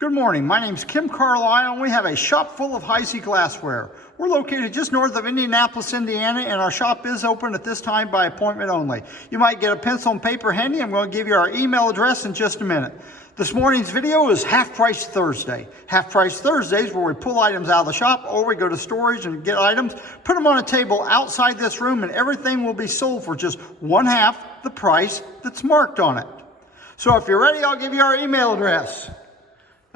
Good morning. My name is Kim Carlisle, and we have a shop full of Heisey glassware. We're located just north of Indianapolis, Indiana, and our shop is open at this time by appointment only. You might get a pencil and paper handy. I'm going to give you our email address in just a minute. This morning's video is Half Price Thursday. Half Price Thursdays where we pull items out of the shop or we go to storage and get items, put them on a table outside this room, and everything will be sold for just one half the price that's marked on it. So if you're ready, I'll give you our email address.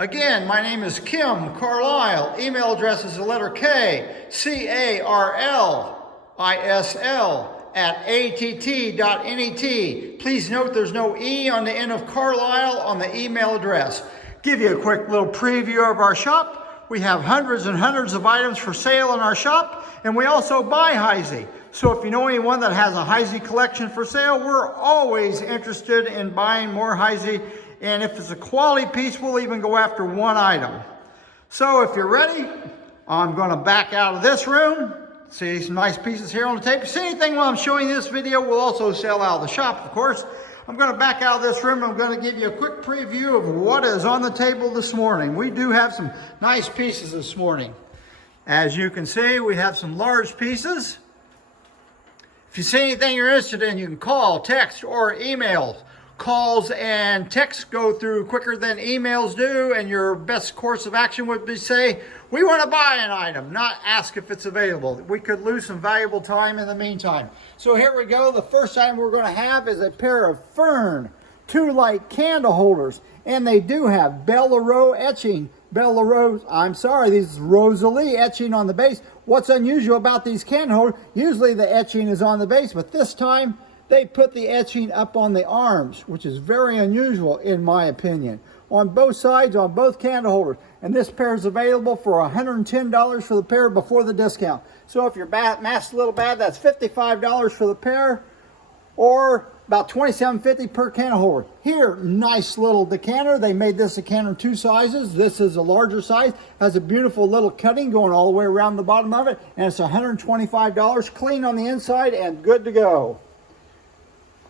Again, my name is Kim Carlisle. Email address is the letter K, C-A-R-L-I-S-L @att.net. Please note there's no E on the end of Carlisle on the email address. Give you a quick little preview of our shop. We have hundreds and hundreds of items for sale in our shop, and we also buy Heisey. So if you know anyone that has a Heisey collection for sale, we're always interested in buying more Heisey. And if it's a quality piece, we'll even go after one item. So if you're ready, I'm going to back out of this room. See some nice pieces here on the table. See anything while I'm showing this video, we'll also sell out of the shop, of course. I'm going to back out of this room. I'm going to give you a quick preview of what is on the table this morning. We do have some nice pieces this morning. As you can see, we have some large pieces. If you see anything you're interested in, you can call, text, or email. Calls and texts go through quicker than emails do, and your best course of action would be say, we want to buy an item, not ask if it's available. We could lose some valuable time in the meantime. So here we go. The first item we're going to have is a pair of Fern 2-light candle holders, and they do have Belle Rose etching. These Rosalie etching on the base. What's unusual about these candle holders, usually the etching is on the base, but this time they put the etching up on the arms, which is very unusual in my opinion. On both sides, on both candle holders. And this pair is available for $110 for the pair before the discount. So if your math's a little bad, that's $55 for the pair, or about $27.50 per candle holder. Here, nice little decanter. They made this decanter in two sizes. This is a larger size. Has a beautiful little cutting going all the way around the bottom of it. And it's $125, clean on the inside and good to go.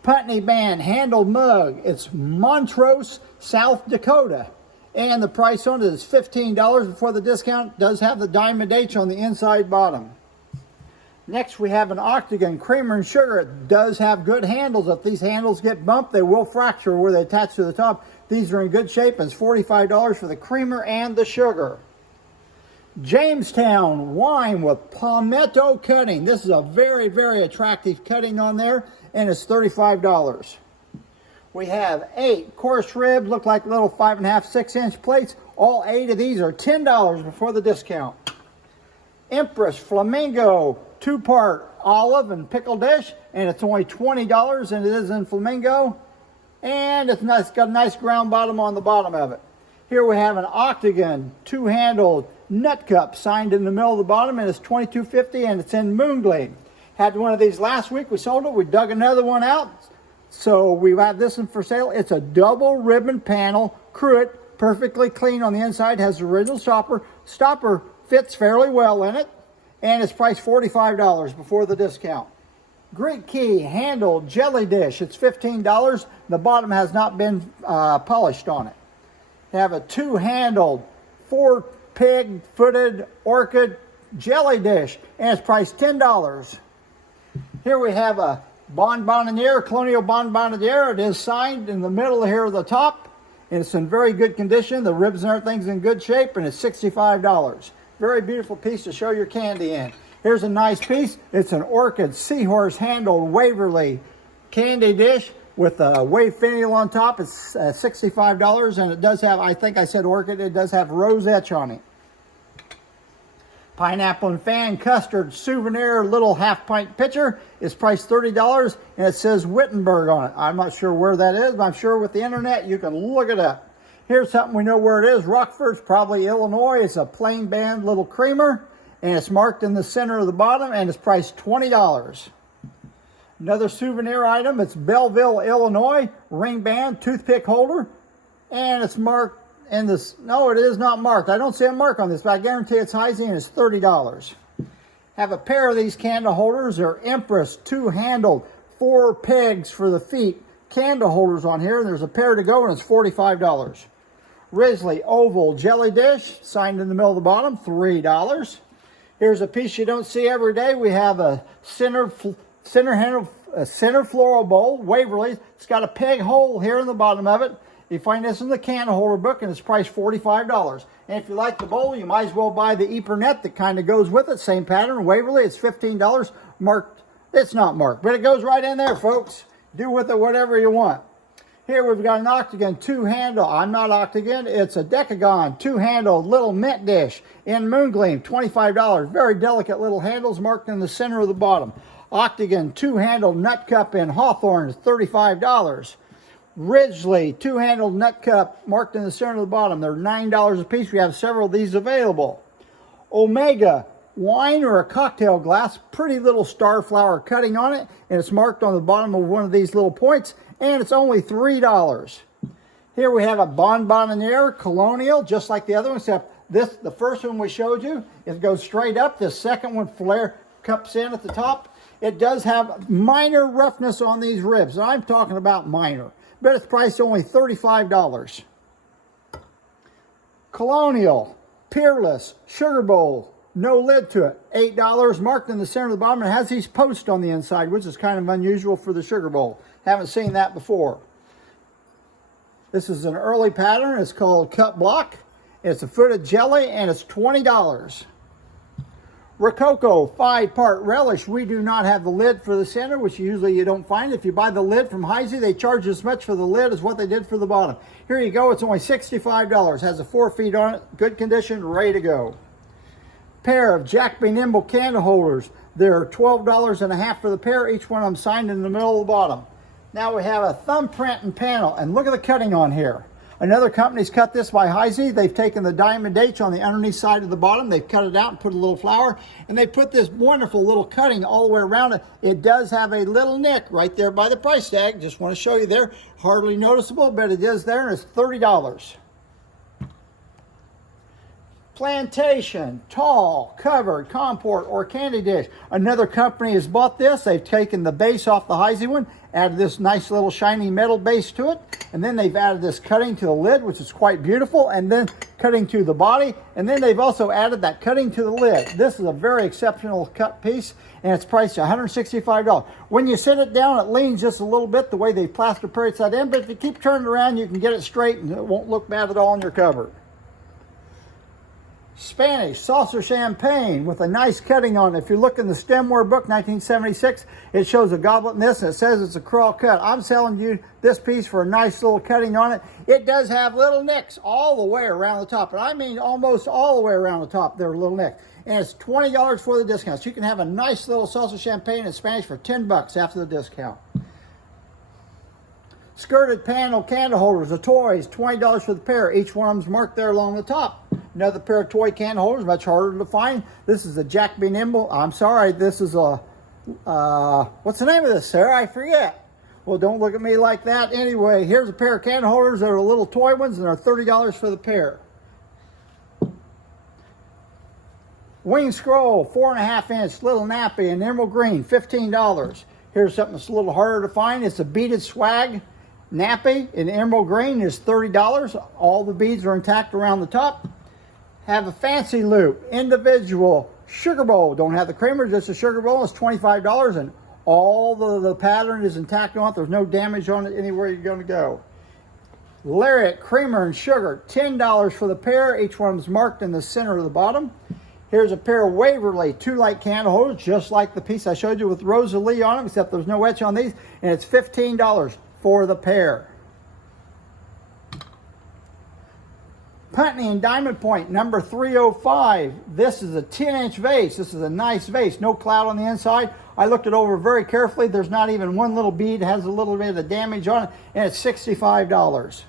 Putney Band handled mug. It's Montrose, South Dakota. And the price on it is $15 before the discount. It does have the diamond H on the inside bottom. Next we have an Octagon creamer and sugar. It does have good handles. If these handles get bumped, they will fracture where they attach to the top. These are in good shape. It's $45 for the creamer and the sugar. Jamestown wine with palmetto cutting. This is a very, very attractive cutting on there, and it's $35. We have 8 coarse ribs, look like little 5.5, 6-inch plates. All 8 of these are $10 before the discount. Empress Flamingo 2-part olive and pickle dish, and it's only $20, and it is in flamingo. And it's nice, got a nice ground bottom on the bottom of it. Here we have an Octagon 2-handled nut cup signed in the middle of the bottom, and it's $22.50, and it's in Moongleam. Had one of these last week. We sold it. We dug another one out. So we have this one for sale. It's a double ribbon panel cruet, perfectly clean on the inside. Has the original stopper. Stopper fits fairly well in it, and it's priced $45 before the discount. Greek Key handled jelly dish. It's $15. The bottom has not been polished on it. They have a 2-handled 4-pig-footed orchid jelly dish, and it's priced $10. Here we have a bonbonniere, Colonial bonbonniere. It is signed in the middle here at the top, and it's in very good condition. The ribs and everything's in good shape, and it's $65. Very beautiful piece to show your candy in. Here's a nice piece. It's an orchid seahorse handled Waverly candy dish with a wave finial on top. It's $65, and it does have, I think I said orchid, it does have rose etch on it. Pineapple and fan custard souvenir little half-pint pitcher is priced $30, and it says Wittenberg on it. I'm not sure where that is, but I'm sure with the internet you can look it up. Here's something we know where it is. Rockford's probably Illinois. It's a plain band little creamer, and it's marked in the center of the bottom, and it's priced $20. Another souvenir item, it's Belleville, Illinois, ring band, toothpick holder, and it's marked in this, no, it is not marked. I don't see a mark on this, but I guarantee it's Heisey, and it's $30. Have a pair of these candle holders. They're Empress 2-handled, 4 pegs for the feet candle holders on here, and there's a pair to go, and it's $45. Risley oval jelly dish, signed in the middle of the bottom, $3. Here's a piece you don't see every day. We have a center floral bowl, Waverly. It's got a peg hole here in the bottom of it. You find this in the can holder book, and it's priced $45. And if you like the bowl, you might as well buy the Epernet that kind of goes with it. Same pattern, Waverly. It's $15. Marked. It's not marked, but it goes right in there, folks. Do with it whatever you want. Here we've got an Octagon two-handle. I'm not Octagon. It's a Decagon two-handled little mint dish in Moongleam, $25. Very delicate little handles marked in the center of the bottom. Octagon two-handled nut cup in Hawthorne is $35. Ridgely two-handled nut cup marked in the center of the bottom. They're $9 a piece. We have several of these available. Omega wine or a cocktail glass, pretty little star flower cutting on it, and it's marked on the bottom of one of these little points, and it's only $3. Here we have a Bonbonniere Colonial, just like the other one, except this, the first one we showed you, it goes straight up. This second one flare cups in at the top. It does have minor roughness on these ribs, and I'm talking about minor, but it's priced only $35. Colonial Peerless Sugar Bowl, no lid to it, $8, marked in the center of the bottom. It has these posts on the inside, which is kind of unusual for the sugar bowl. Haven't seen that before. This is an early pattern. It's called Cut Block. It's a foot of jelly, and it's $20. Rococo 5-part relish. We do not have the lid for the center, which usually you don't find. If you buy the lid from Heisey, they charge as much for the lid as what they did for the bottom. Here you go. It's only $65. Has a 4 feet on it. Good condition, ready to go. Pair of Jack B. Nimble candle holders. They're $12 and a half for the pair. Each one of them signed in the middle of the bottom. Now we have a thumbprint and panel, and look at the cutting on here. Another company's cut this by Heisey. They've taken the diamond H on the underneath side of the bottom. They've cut it out and put a little flower, and they put this wonderful little cutting all the way around it. It does have a little nick right there by the price tag. Just want to show you there. Hardly noticeable, but it is there, and it's $30. Plantation, tall, covered, comport, or candy dish. Another company has bought this. They've taken the base off the Heisey one, added this nice little shiny metal base to it, and then they've added this cutting to the lid, which is quite beautiful, and then cutting to the body, and then they've also added that cutting to the lid. This is a very exceptional cut piece, and it's priced $165. When you sit it down, it leans just a little bit the way they plaster parrots that in, but if you keep turning it around, you can get it straight, and it won't look bad at all in your cupboard. Spanish saucer champagne with a nice cutting on it. If you look in the stemware book, 1976, it shows a goblet in this, and it says it's a crawl cut. I'm selling you this piece for a nice little cutting on it. It does have little nicks all the way around the top, and I mean almost all the way around the top there are little nicks. And it's $20 for the discount. So you can have a nice little saucer champagne in Spanish for $10 after the discount. Skirted panel candle holders, the toys, $20 for the pair. Each one of them's marked there along the top. Another pair of toy candle holders, much harder to find. This is a Jack B. Nimble. I'm sorry, this is a, what's the name of this, Sarah? I forget. Well, don't look at me like that. Anyway, here's a pair of candle holders. They're little toy ones, and they're $30 for the pair. Wing scroll, 4.5-inch little nappy in emerald green, $15. Here's something that's a little harder to find. It's a beaded swag nappy in emerald green. Is $30. All the beads are intact around the top. Have a fancy loop, individual sugar bowl. Don't have the creamer, just a sugar bowl. It's $25, and all the pattern is intact on it. There's no damage on it anywhere you're going to go. Lariat creamer and sugar, $10 for the pair. Each one's marked in the center of the bottom. Here's a pair of Waverly 2-light candle holders, just like the piece I showed you with Rosalie on them, except there's no etch on these, and it's $15 for the pair. Putney and Diamond Point, number 305. This is a 10-inch vase. This is a nice vase. No cloud on the inside. I looked it over very carefully. There's not even one little bead. It has a little bit of damage on it, and it's $65.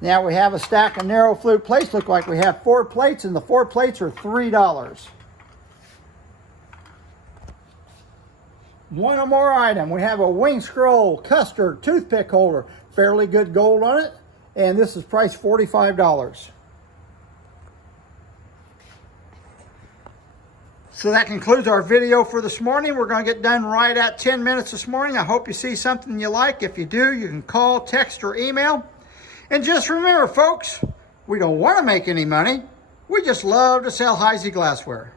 Now we have a stack of narrow flute plates. Look like we have 4 plates, and the 4 plates are $3. One more item. We have a wing scroll custard toothpick holder. Fairly good gold on it. And this is priced $45. So that concludes our video for this morning. We're going to get done right at 10 minutes this morning. I hope you see something you like. If you do, you can call, text, or email. And just remember, folks, We don't want to make any money. We just love to sell Heisey glassware.